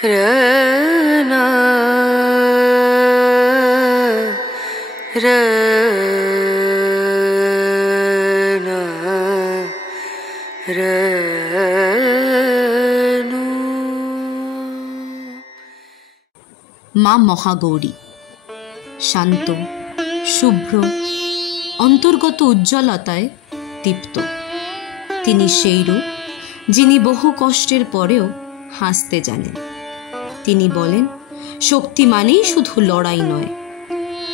रना रना रनु। মা মহাগৌরী শান্ত, শুভ্র, অন্তর্গত উজ্জ্বলতায় দীপ্ত। তিনি সেই রূপ যিনি বহু কষ্টের পরেও হাসতে জানেন। তিনি বলেন, শক্তি মানেই শুধু লড়াই নয়,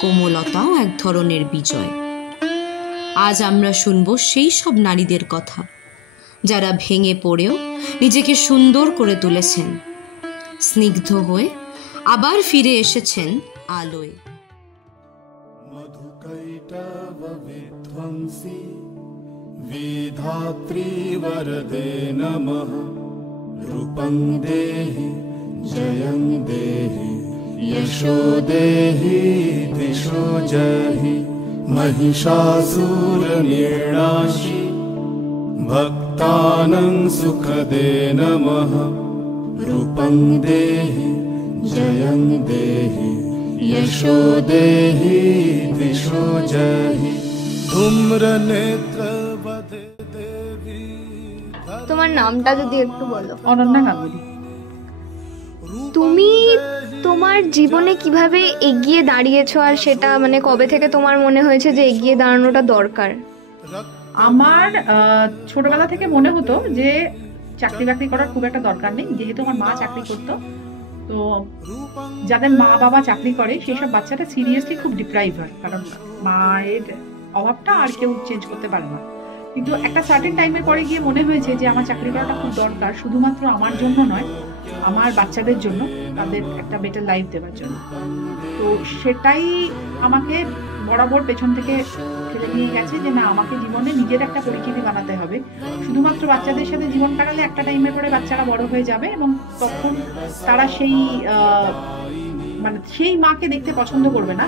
কোমলতাও এক ধরনের বিজয়। আজ আমরা শুনব সেই সব নারীদের কথা যারা ভেঙে পড়েও নিজেকে সুন্দর করে তুলেছেন, স্নিগ্ধ হয়ে আবার ফিরে এসেছেন আলোয়। মধুকৈটব বিধ্বংসী বিধাত্রী বরদে নমঃ। রূপং দেহি জয়ং দেহি যশো দেহি দিশো জহি। মহিষাসুর নির্নাশী ভক্তানাং সুখদে নমঃ। রূপং দেহি জয়ং দেহি যশো দেহি দিশো জহি। ধূম্র নেত্র বধে দেবী। তোমার নামটা যদি একটু বলো। অনন্যা গাঙ্গুলি। তুমি তোমার জীবনে কিভাবে এগিয়ে দাঁড়িয়েছো, আর সেটা মানে কবে থেকে তোমার মনে হয়েছে যে এগিয়ে দাঁড়ানোটা দরকার? আমার ছোটবেলা থেকে মনে হতো যে চাকরি বাকরি করার খুব একটা দরকার নেই, যেহেতু আমার মা চাকরি করতো। তো যাদের মা বাবা চাকরি করে সেই সব বাচ্চাটা সিরিয়াসলি খুব ডিপ্রাইভ হয়, কারণ মায়ের অভাবটা আর কেউ চেঞ্জ করতে পারে না। কিন্তু একটা সার্টেন টাইমের পরে গিয়ে মনে হয়েছে যে আমার চাকরি করাটা খুব দরকার, শুধুমাত্র আমার জন্য নয়, আমার বাচ্চাদের জন্য, তাদের একটা বেটার লাইফ দেওয়ার জন্য। তো সেটাই আমাকে বরাবর পেছন থেকে ঠেলে নিয়ে গেছে যে না, আমাকে জীবনে নিজের একটা পরিচিতি বানাতে হবে। শুধুমাত্র বাচ্চাদের সাথে জীবন কাটালে একটা টাইমের পরে বাচ্চারা বড় হয়ে যাবে এবং তখন তারা সেই মাকে দেখতে পছন্দ করবে না।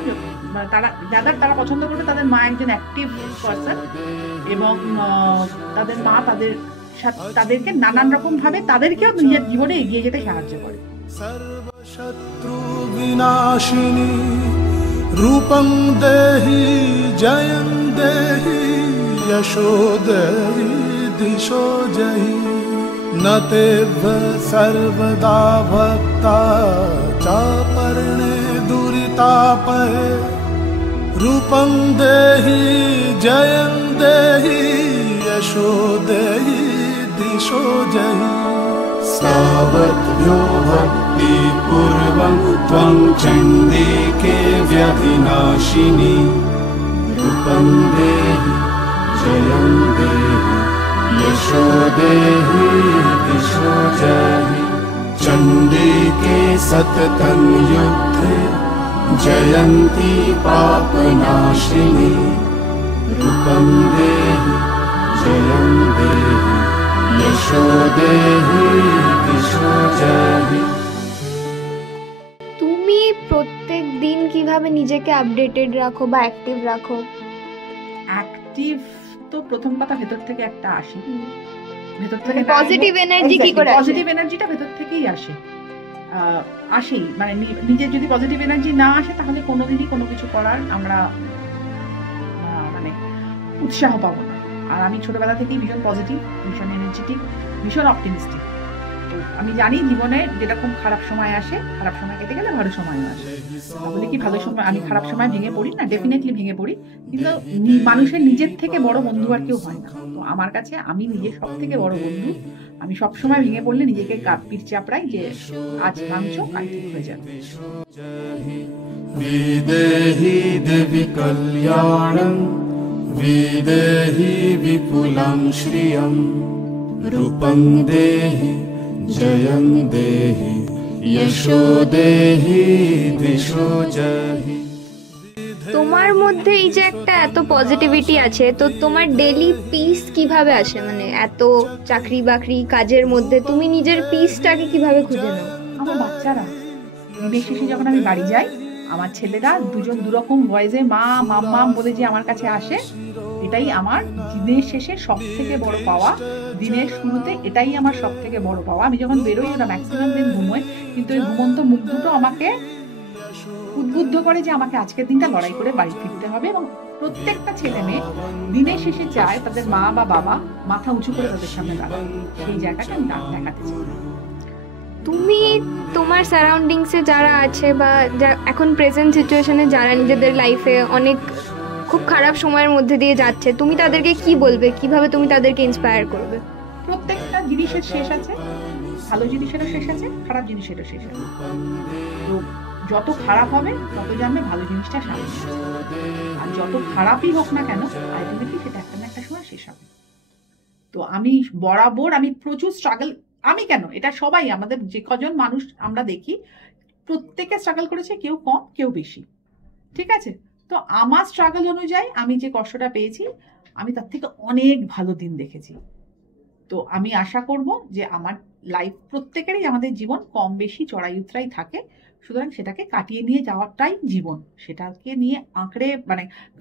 তারা পছন্দ করবে তাদের মা একজন অ্যাক্টিভ পার্সন, এবং তাদের মা তাদেরকে নানান রকম ভাবে তাদেরকেও নিজের জীবনে এগিয়ে যেতে সাহায্য করে। সর্বশত্রু বিনাশিনী রূপং দেহি জয়ং দেহি যশো দেহি দিশো জহি। নতেভ্য সর্বদা ভক্তা চাপর্ণে দুরিতাপহে। রূপং দেহি জয়ং দেহি যশো দেহি দিশো জহি। সাবভ্यो ভক্তি পূর্বং ত্বং চণ্ডিকে ব্যধিনাশিনী। রূপং দেহি জয়ং দেহি যশো দেহি দিশো জহি। চণ্ডিকে সততং যুদ্ধে জয়ন্তি পাপনাশিনী। রূপং দেহি জয়ং দেহি যশো দেহি দিশো জহি। তুমি প্রত্যেক দিন কিভাবে নিজেকে আপডেটেড রাখো বা অ্যাক্টিভ রাখো? অ্যাক্টিভ তো প্রথম কথা ভেতর থেকে একটা আসে, ভেতর থেকে পজিটিভ এনার্জি কি করে? পজিটিভ এনার্জিটা ভেতর থেকেই আসেই। মানে নিজের যদি পজিটিভ এনার্জি না আসে তাহলে কোনোদিনই কোনো কিছু করার আমরা মানে উৎসাহ পাবো না। আর আমি ছোটবেলা থেকেই ভীষণ পজিটিভ, ভীষণ এনার্জেটিক, ভীষণ অপটিমিস্টিক। তো আমি জানি জীবনে যেরকম খারাপ সময় আসে, খারাপ সময় কেটে গেলে ভালো সময়ও আসে। তাহলে কি ভালো সময় আমি খারাপ সময় ভেঙে পড়ি না? ডেফিনেটলি ভেঙে পড়ি, কিন্তু মানুষের নিজের থেকে বড় বন্ধু আর কেউ হয় না। তো আমার কাছে আমি নিজের সব থেকে বড় বন্ধু। আমি সবসময় ভেঙে পড়লে নিজেকে পিঠ চাপড়াই যে আজ ভাঙছো, কাল ঠিক হয়ে যাবে। বিদেহি দেবী কল্যাণং বিদেহি বিপুলং শ্রিয়ং। রূপং দেহি জয়ং দেহি যশো দেহি দিশো জহি। তোমার মধ্যে এই যে একটা এত পজিটিভিটি আছে, তো তোমার ডেইলি পিস কিভাবে আসে? মানে এত চাকরি বাকরি কাজের মধ্যে তুমি নিজের পিসটাকে কিভাবে খুঁজে নাও? আমার বাচ্চারা বিশেষ শেষে যখন আমি বাড়ি যাই আমার ছেলেরা দুজন দুরকম ভয়েসে মা মাম্মাম বলে যে আমার কাছে আসে, এটাই আমার দিনের শেষে সব থেকে বড় পাওয়া। দিনের শুরুতে এটাই আমার সব থেকে বড় পাওয়া। আমি যখন বেরোই ওরা ম্যাক্সিমাম দিন ঘুমোয়, কিন্তু এই ঘুমন্ত মুখ দুটো আমাকে উদ্বুদ্ধ করে যে আমাকে আজকের দিনটা লড়াই করে বাড়ি ফিরতে হবে। এবং প্রত্যেকটা ছেলে মেয়ে দিনের শেষে চায় তাদের মা বা বাবা মাথা উঁচু করে তাদের সামনে দাঁড়ায়, সেই জায়গাটা আমি দেখাতে চাই। তুমি তোমার সারাউন্ডিংসে যারা আছে বা এখন প্রেজেন্ট সিচুয়েশনে যারা নিজেদের লাইফে অনেক খুব খারাপ সময়ের মধ্যে দিয়ে যাচ্ছে, তুমি তাদেরকে কি বলবে, কিভাবে তুমি তাদেরকে ইন্সপায়ার করবে? প্রত্যেকটা জিনিসের শেষ আছে, ভালো জিনিসেরও শেষ আছে, খারাপ জিনিসেরও শেষ আছে। তো যত খারাপ হবে তত জানবে ভালো জিনিসটা সামনে আছে। আর যত খারাপই হোক না কেন আলটিমেটলি সেটা একটা না একটা সময় শেষ হবে। তো আমি বরাবর প্রচুর স্ট্রাগল, আমি কেন, এটা সবাই আমাদের যে কজন মানুষ আমরা দেখি প্রত্যেকে স্ট্রাগল করেছে, কেউ কম কেউ বেশি, ঠিক আছে? তো আমার স্ট্রাগল অনুযায়ী আমি যে কষ্টটা পেয়েছি আমি তার থেকে অনেক ভালো দিন দেখেছি। তো আমি আশা করব যে আমার লাইফ, প্রত্যেকেরই আমাদের জীবন কম বেশি চড়াই উতরাই থাকে, সুতরাং সেটাকে কাটিয়ে নিয়ে যাওয়াটাই জীবন। সেটাকে নিয়ে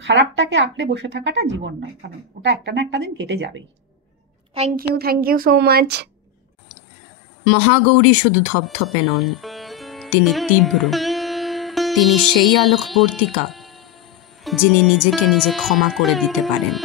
খারাপটাকে আঁকড়ে বসে থাকাটা জীবন নয়, কারণ ওটা একটা না একটা দিন কেটে যাবেই। Thank you so much. Mahagauri শুধু ধপধপে নন, তিনি তীব্র। তিনি সেই আলোকবর্তিকা যিনি নিজেকে নিজে ক্ষমা করে দিতে পারেন।